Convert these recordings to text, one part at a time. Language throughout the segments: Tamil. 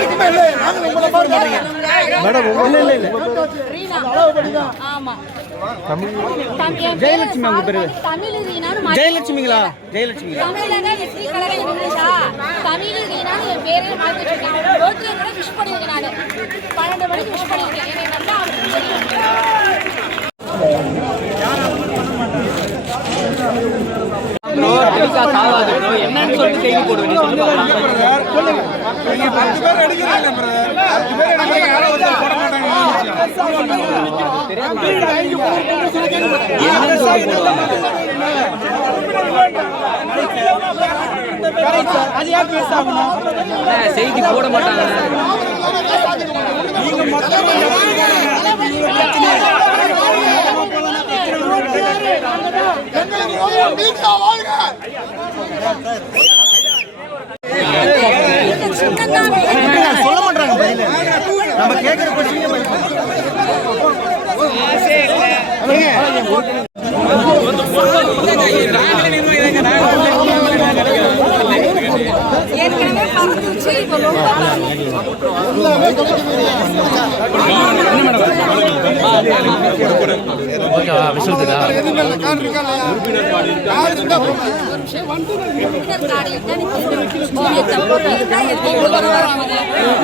யாருக்குமே இல்லை. நாங்க உங்களை மாதிரி தானே மேடம். இல்லை இல்லை ஆமா ஜெயலட்சுமி அவங்க பேரு தமிழ் ரீனான்னு ஜெயலட்சுமிங்களா? ஜெயலட்சுமி தமிழ்ல ஸ்ரீ கலரை இங்கிலீஷா தமிழ் ரீனான்னு என் பேரே மாத்தி வச்சிருக்கேன். பர்த்டே கூட விஷ் பண்ணிருக்கேன். நான் 12 மணிக்கு விஷ் பண்ணிருக்கேன். என்னை நல்லா அவருக்கு என்னன்னு சொல்லிட்டு செய்தி போடுவேன். சொல்லுங்க. நீங்க 10 பேர் எடுக்கிறீங்க பிரதர். 10 பேர் எடுக்கிறீங்க. யாரோ ஒருத்தர் போட மாட்டாங்க. செய்தி போட மாட்டாங்க. நீங்க மொத்தமா சொல்ல மாட்டாங்க. நம்ம கேட்கிற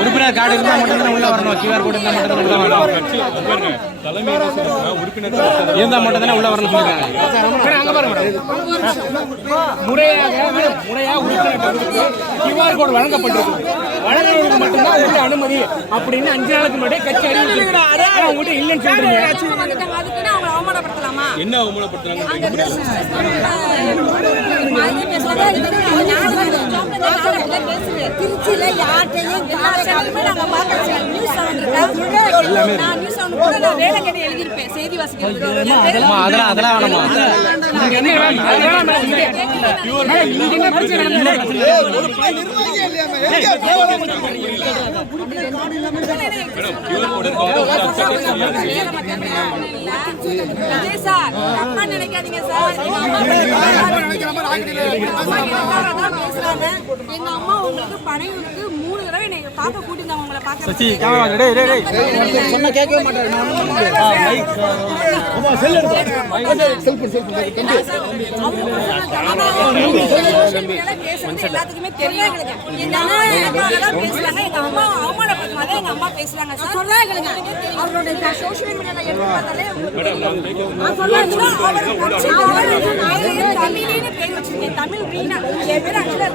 உறுப்பினர் கார்டு இருந்தா மட்டும்தான் உள்ள வரணும். QR கோட் இருந்தா மட்டும்தான் உள்ள வரணும். இருந்தா மட்டும்தானே உள்ள வரணும் சொல்லிருக்காங்க. முறையாக உறுப்பினர்களுக்கு QR கோட் வழங்கப்பட்டிருக்கு. வழங்குறவங்களுக்கு மட்டும்தான் உள்ள அனுமதி அப்படின்னு 5 நாளுக்கு முன்னாடி கட்சி அறிவிச்சிருக்கு. ஆனா உங்கள்கிட்ட இல்லைன்னு சொல்றீங்க. என்ன அவமானப்படுத்துறாங்க? திருச்சியில யார்ட்டையும் வேலை கேட்டு எழுதியிருப்பேன். செய்தி நினைக்காதீங்க சார். எங்க அம்மா உங்களுக்கு பனையூருக்கு 3 தடவை என்னை பார்க்க கூட்டிருந்தாங்க. உங்களை பார்க்க சொன்னா கேட்கவே மாட்டாரு. எல்லாத்துக்குமே தெரியும். எங்க அம்மா அவமானப்படுத்தும். எங்க அம்மா பேசுறாங்க சொல்லாங்க. அவரோட சோசியல் மீடியால எடுத்து பார்த்தாலே தமிழ்னு பேர் வச்சிருக்கேன். தமிழ் ரீனா என் பேர் ஆக்சுவலா